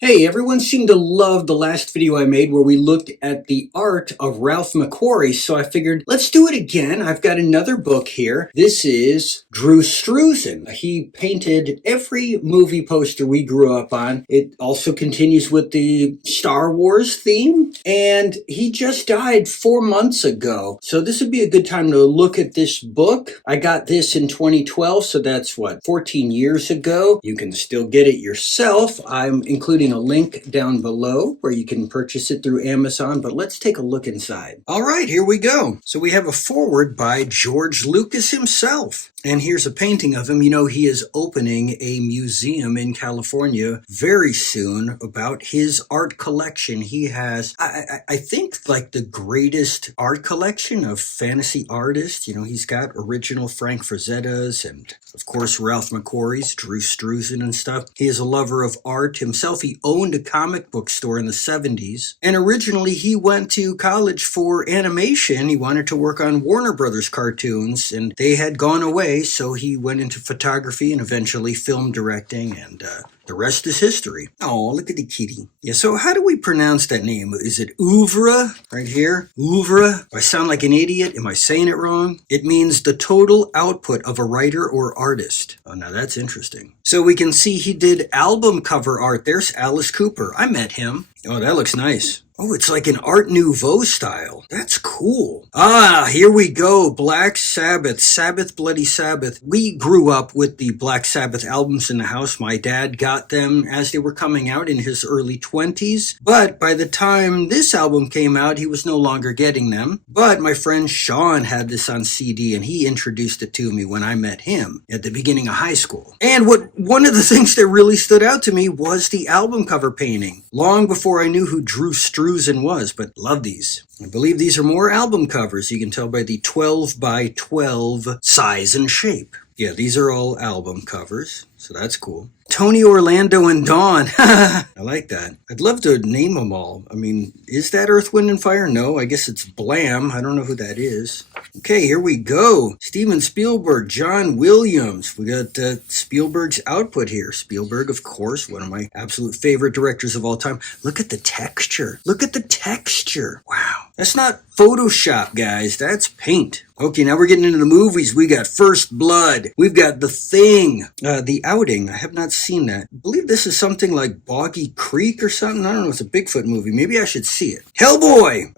Hey, everyone seemed to love the last video I made where we looked at the art of Ralph McQuarrie, so I figured let's do it again. I've got another book here. This is Drew Struzan. He painted every movie poster we grew up on. It also continues with the Star Wars theme, and he just died 4 months ago. So this would be a good time to look at this book. I got this in 2012, so that's 14 years ago. You can still get it yourself. I'm including a link down below where you can purchase it through Amazon, but let's take a look inside. All right, here we go. So we have a foreword by George Lucas himself. And here's a painting of him. You know, he is opening a museum in California very soon about his art collection. He has, I think, like the greatest art collection of fantasy artists. You know, he's got original Frank Frazetta's and, of course, Ralph McQuarrie's, Drew Struzan and stuff. He is a lover of art himself. He owned a comic book store in the 70s. And originally, he went to college for animation. He wanted to work on Warner Brothers cartoons, and they had gone away. So he went into photography and eventually film directing, and the rest is history. Oh, look at the kitty. Yeah, so how do we pronounce that name? Is it Oeuvre right here? Oeuvre? Do I sound like an idiot? Am I saying it wrong? It means the total output of a writer or artist. Oh, now that's interesting. So we can see he did album cover art. There's Alice Cooper. I met him. Oh, that looks nice. Oh, it's like an Art Nouveau style. That's cool. Ah, here we go. Black Sabbath. Sabbath, Bloody Sabbath. We grew up with the Black Sabbath albums in the house. My dad got them as they were coming out in his early 20s. But by the time this album came out, he was no longer getting them. But my friend Sean had this on CD, and he introduced it to me when I met him at the beginning of high school. And one of the things that really stood out to me was the album cover painting. Long before I knew who Drew Struzan was, but love these. I believe these are more album covers. You can tell by the 12 by 12 size and shape. Yeah, these are all album covers, so that's cool. Tony, Orlando, and Dawn. I like that. I'd love to name them all. I mean, is that Earth, Wind, and Fire? No, I guess it's Blam. I don't know who that is. Okay, here we go. Steven Spielberg, John Williams. We got Spielberg's output here. Spielberg, of course, one of my absolute favorite directors of all time. Look at the texture. Look at the texture. Wow. That's not Photoshop, guys. That's paint. Okay, now we're getting into the movies. We got First Blood. We've got The Thing. The Outing. I have not seen that. I believe this is something like Boggy Creek or something. I don't know. It's a Bigfoot movie. Maybe I should see it. Hellboy.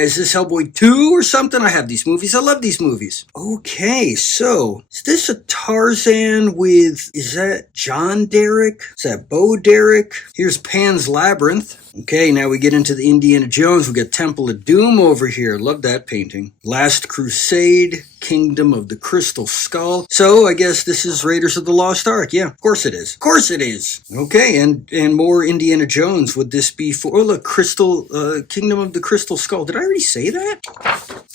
Is this Hellboy 2 or something? I have these movies. I love these movies. Okay, so is this a Tarzan with, is that John Derrick? Is that Bo Derek? Here's Pan's Labyrinth. Okay, now we get into the Indiana Jones. We got Temple of Doom over here. Love that painting. Last Crusade, Kingdom of the Crystal Skull. So I guess this is Raiders of the Lost Ark. Yeah, of course it is. Of course it is. Okay, and more Indiana Jones. Would this be for, oh look, Kingdom of the Crystal Skull. Did I already say that?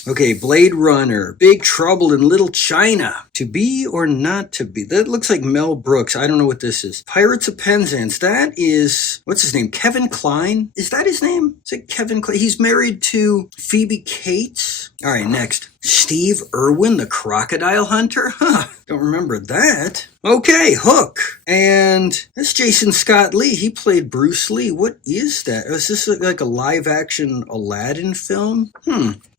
Okay, Blade Runner, Big Trouble in Little China. To Be or Not to Be. That looks like Mel Brooks. I don't know what this is. Pirates of Penzance. That is, what's his name? Kevin Kline? Is that his name? Is it Kevin Kline? He's married to Phoebe Cates. All right, next. Steve Irwin, the Crocodile Hunter? Huh, don't remember that. Okay, Hook. And that's Jason Scott Lee. He played Bruce Lee. What is that? Is this like a live-action Aladdin film?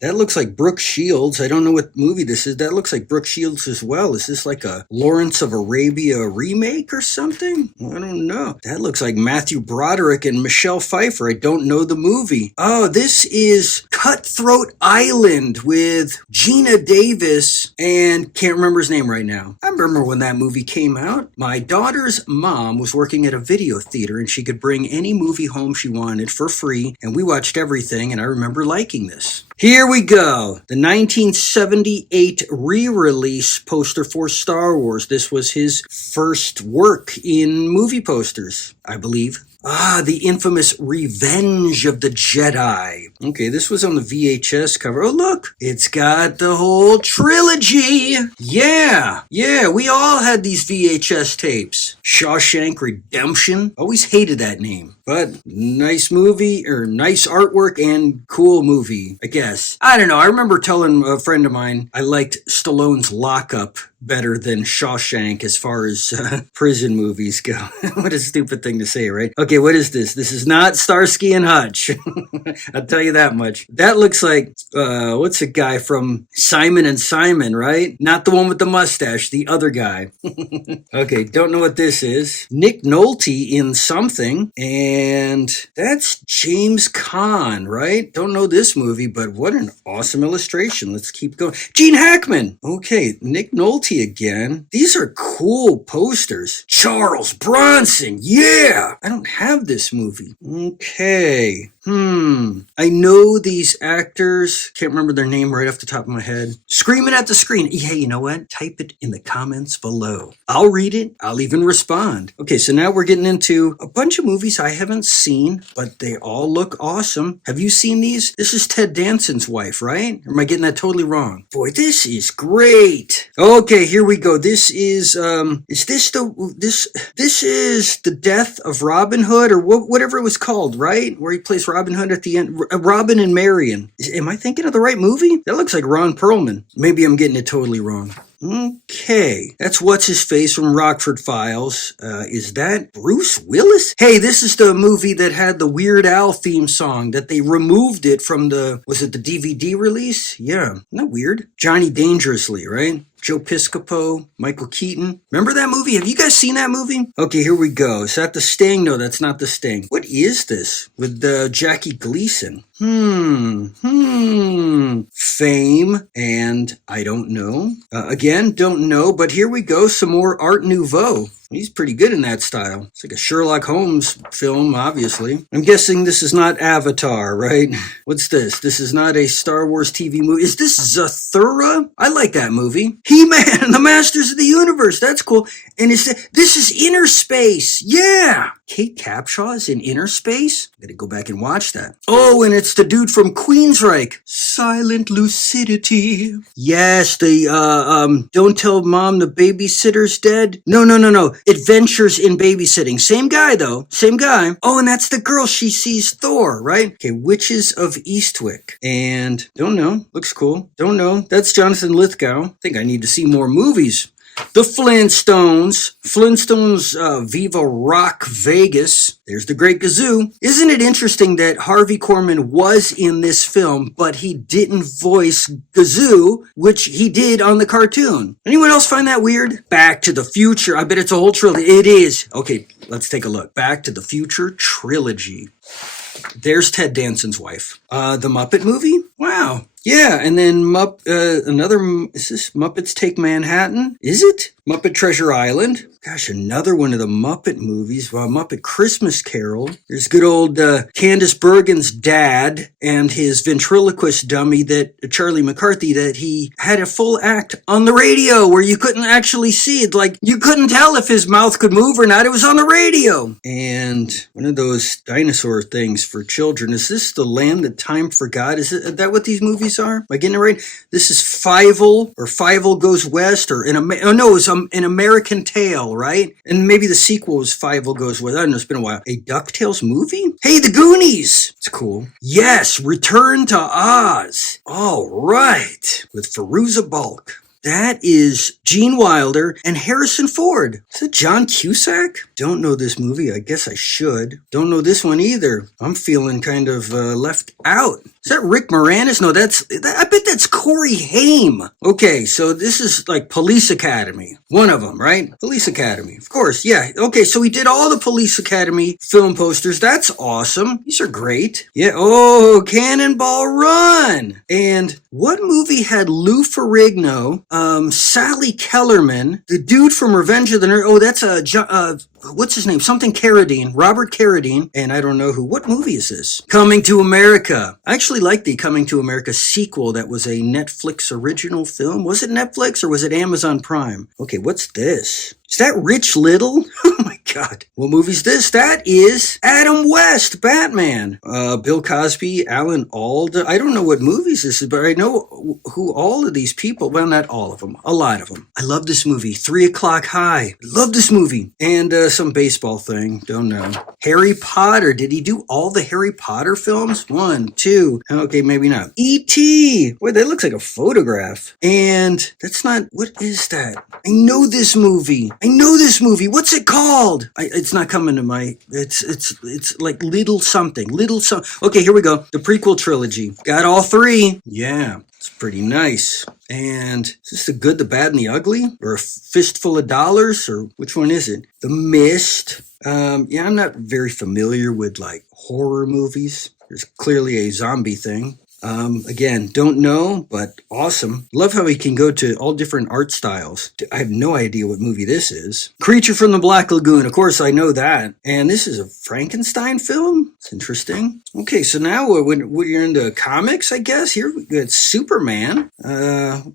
That looks like Brooke Shields. I don't know what movie this is. That looks like Brooke Shields as well. Is this like a Lawrence of Arabia remake or something? I don't know. That looks like Matthew Broderick and Michelle Pfeiffer. I don't know the movie. Oh, this is Cutthroat Island with Gina Davis and can't remember his name right now. I remember when that movie came out. My daughter's mom was working at a video theater and she could bring any movie home she wanted for free, and we watched everything, and I remember liking this. Here we go. The 1978 re-release poster for Star Wars. This was his first work in movie posters, I believe. The infamous Revenge of the Jedi. Okay, this was on the VHS cover. Oh, look, it's got the whole trilogy. Yeah, we all had these VHS tapes. Shawshank Redemption. Always hated that name, but nice movie, or nice artwork and cool movie, I guess. I don't know. I remember telling a friend of mine I liked Stallone's Lockup better than Shawshank as far as prison movies go. What a stupid thing to say, right? Okay, what is this? This is not Starsky and Hutch. I'll tell you that much. That looks like, what's a guy from Simon and Simon, right? Not the one with the mustache, the other guy. Okay, don't know what this is. Nick Nolte in something, and that's James Caan, right? Don't know this movie, but what an awesome illustration. Let's keep going. Gene Hackman. Okay, Nick Nolte again. These are cool posters. Charles Bronson. Yeah. I don't have this movie. Okay. I know these actors. Can't remember their name right off the top of my head. Screaming at the screen. Hey, you know what? Type it in the comments below. I'll read it. I'll even respond. Okay, so now we're getting into a bunch of movies I haven't seen, but they all look awesome. Have you seen these? This is Ted Danson's wife, right? Or am I getting that totally wrong? Boy, this is great. Okay, here we go. This is this is the death of Robin Hood, or whatever it was called, right? Where he plays Robin Hood at the end. Robin and Marion. Am I thinking of the right movie? That looks like Ron Perlman. Maybe I'm getting it totally wrong. Okay, that's what's his face from Rockford Files. Is that Bruce Willis? Hey, this is the movie that had the Weird Al theme song that they removed it from was it the DVD release? Yeah, isn't that weird? Johnny Dangerously, right? Joe Piscopo, Michael Keaton. Remember that movie? Have you guys seen that movie? Okay, here we go. Is that The Sting? No, that's not The Sting. What is this with Jackie Gleason? Fame, and I don't know. Again, don't know, but here we go. Some more Art Nouveau. He's pretty good in that style. It's like a Sherlock Holmes film, obviously. I'm guessing this is not Avatar, right? What's this? This is not a Star Wars TV movie. Is this Zathura? I like that movie. He-Man and the Masters of the Universe. That's cool. And this is Inner Space. Yeah. Kate Capshaw is in Inner Space? I gotta go back and watch that. Oh, and it's the dude from Queensryche. Silent Lucidity. Yes, the, Don't Tell Mom the Babysitter's Dead. No. Adventures in Babysitting. Same guy, though. Same guy. Oh, and that's the girl. She sees Thor, right? Okay, Witches of Eastwick. And, don't know. Looks cool. Don't know. That's Jonathan Lithgow. I think I need to see more movies. The Flintstones. Viva Rock Vegas. There's the Great Gazoo. Isn't it interesting that Harvey Korman was in this film, but he didn't voice Gazoo, which he did on the cartoon? Anyone else find that weird? Back to the Future. I bet it's a whole trilogy. It is. Okay, let's take a look. Back to the Future trilogy. There's Ted Danson's wife. The Muppet movie? Wow. Yeah, and then is this Muppets Take Manhattan? Is it? Muppet Treasure Island. Gosh, another one of the Muppet movies. Muppet Christmas Carol. There's good old Candice Bergen's dad and his ventriloquist dummy, that Charlie McCarthy, that he had a full act on the radio where you couldn't actually see it. Like, you couldn't tell if his mouth could move or not. It was on the radio. And one of those dinosaur things for children. Is this The Land That Time Forgot? Is that what these movies are? Am I getting it right? This is Fievel Goes West, or it was An American Tale, right? And maybe the sequel was Fievel Goes West. I don't know, it's been a while. A DuckTales movie? Hey, The Goonies! It's cool. Yes, Return to Oz. All right. With Fairuza Balk. That is Gene Wilder and Harrison Ford. Is it John Cusack? Don't know this movie. I guess I should. Don't know this one either. I'm feeling kind of left out. Is that Rick Moranis? No, I bet that's Corey Haim. Okay, so this is like Police Academy. One of them, right? Police Academy. Of course, yeah. Okay, so we did all the Police Academy film posters. That's awesome. These are great. Yeah, oh, Cannonball Run. And what movie had Lou Ferrigno, Sally Kellerman, the dude from Revenge of the Nerds? Oh, that's what's his name? Something Carradine, Robert Carradine, and I don't know who. What movie is this? Coming to America. I actually like the Coming to America sequel. That was a Netflix original film. Was it Netflix or was it Amazon Prime? Okay, what's this? Is that Rich Little? Oh my God. What movie's this? That is Adam West, Batman. Bill Cosby, Alan Alda. I don't know what movies this is, but I know who all of these people, well, not all of them, a lot of them. I love this movie. 3 O'Clock High. Love this movie. And some baseball thing. Don't know. Harry Potter. Did he do all the Harry Potter films? 1, 2. Okay, maybe not. E.T. Boy, that looks like a photograph. And that's not, what is that? I know this movie. What's it called? It's not coming to my, it's like Little Something. Okay, here we go. The prequel trilogy. Got all 3. Yeah, it's pretty nice. And is this The Good, the Bad, and the Ugly? Or A Fistful of Dollars? Or which one is it? The Mist. Yeah, I'm not very familiar with like horror movies. There's clearly a zombie thing. Again, don't know, but awesome. Love how he can go to all different art styles. I have no idea what movie this is. Creature from the Black Lagoon. Of course, I know that. And this is a Frankenstein film? It's interesting. Okay, so now when you're into comics, I guess. Here we got Superman.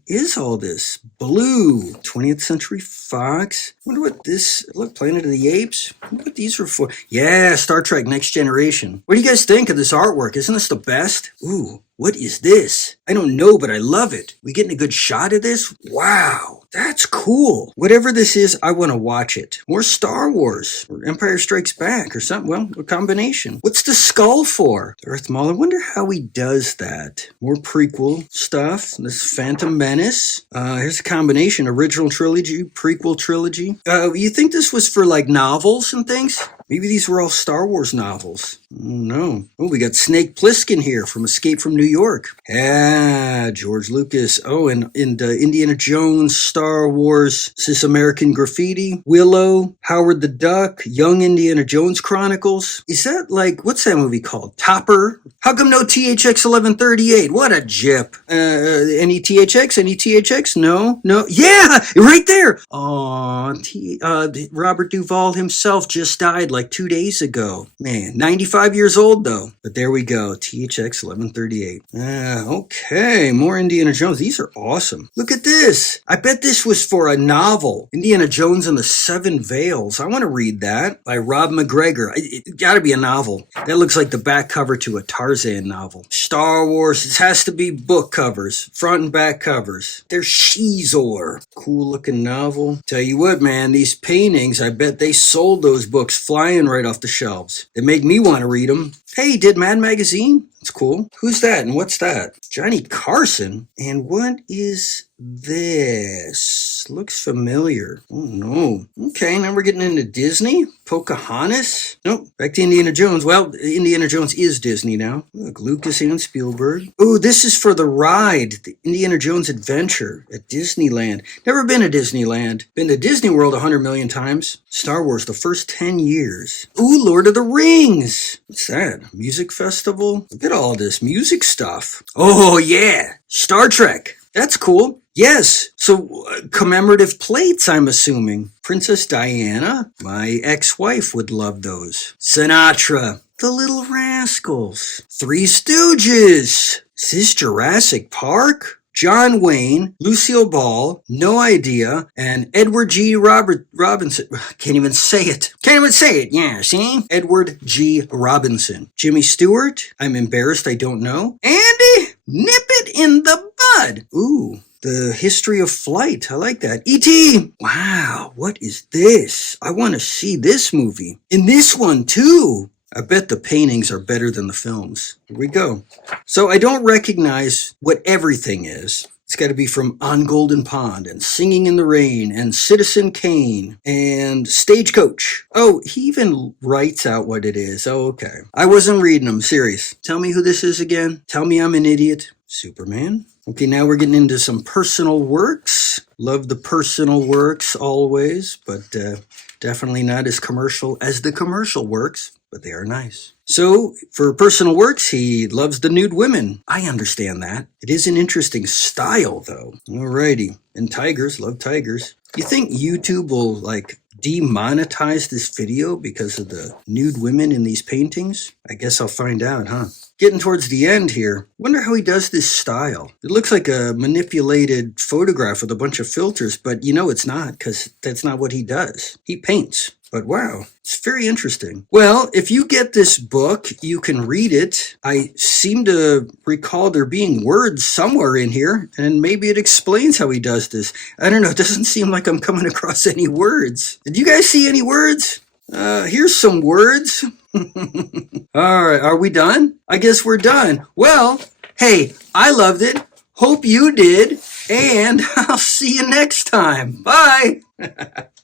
Is all this? Blue. 20th Century Fox. Wonder what this, look, Planet of the Apes. Wonder what these were for. Yeah, Star Trek Next Generation. What do you guys think of this artwork? Isn't this the best? Ooh. What is this? I don't know, but I love it. We getting a good shot of this? Wow, that's cool. Whatever this is, I want to watch it. More Star Wars or Empire Strikes Back or something. Well, a combination. What's the skull for? Darth Maul. I wonder how he does that. More prequel stuff. This Phantom Menace. Here's a combination. Original trilogy, prequel trilogy. You think this was for like novels and things? Maybe these were all Star Wars novels. No. Oh, we got Snake Plissken here from Escape from New York. Ah, George Lucas. Oh, and Indiana Jones, Star Wars, This is American Graffiti, Willow, Howard the Duck, Young Indiana Jones Chronicles. Is that like, what's that movie called? Topper? How come no THX 1138? What a jip. Any THX? Any THX? No? Yeah, right there. Aw, Robert Duvall himself just died like 2 days ago. Man, 95 years old though. But there we go. THX 1138. Okay, more Indiana Jones. These are awesome. Look at this. I bet this was for a novel. Indiana Jones and the Seven Veils. I want to read that by Rob McGregor. It gotta be a novel. That looks like the back cover to a Tarzan novel. Star Wars. It has to be book covers. Front and back covers. They're Shizor. Cool looking novel. Tell you what, man, these paintings, I bet they sold those books flying right off the shelves. They make me want to read them. Hey, did Mad Magazine? That's cool. Who's that and what's that? Johnny Carson? And what is this? Looks familiar. Oh no. Okay, now we're getting into Disney. Pocahontas? Nope. Back to Indiana Jones. Well, Indiana Jones is Disney now. Look, Lucas and Spielberg. Oh, this is for the ride. The Indiana Jones Adventure at Disneyland. Never been to Disneyland. Been to Disney World 100 million times. Star Wars the first 10 years. Ooh, Lord of the Rings. What's that? Music festival? Look at all this music stuff. Oh, yeah. Star Trek. That's cool. Yes. So commemorative plates, I'm assuming. Princess Diana, my ex-wife, would love those. Sinatra, The Little Rascals, Three Stooges. Is this Jurassic Park? John Wayne, Lucille Ball, No Idea, and Edward G. Robinson. Can't even say it. Yeah, see? Edward G. Robinson. Jimmy Stewart. I'm embarrassed I don't know. Andy, nip it in the bud. Ooh. The History of Flight. I like that. E.T. Wow, what is this? I want to see this movie. In this one, too. I bet the paintings are better than the films. Here we go. So I don't recognize what everything is. It's got to be from On Golden Pond and Singing in the Rain and Citizen Kane and Stagecoach. Oh, he even writes out what it is. Oh, okay. I wasn't reading them. Serious. Tell me who this is again. Tell me I'm an idiot. Superman. Okay, now we're getting into some personal works. Love the personal works always, but definitely not as commercial as the commercial works, but they are nice. So for personal works, he loves the nude women. I understand that. It is an interesting style, though. Alrighty. And tigers, love tigers. You think YouTube will, like, demonetize this video because of the nude women in these paintings? I guess I'll find out, huh? getting towards the end here. Wonder how he does this style. It looks like a manipulated photograph with a bunch of filters, but you know it's not, because that's not what he does. He paints. But wow, it's very interesting. Well, if you get this book, you can read it. I seem to recall there being words somewhere in here, and maybe it explains how he does this. I don't know, it doesn't seem like I'm coming across any words. Did you guys see any words? Here's some words. All right, are we done? I guess we're done. Well, hey, I loved it. Hope you did. And I'll see you next time. Bye.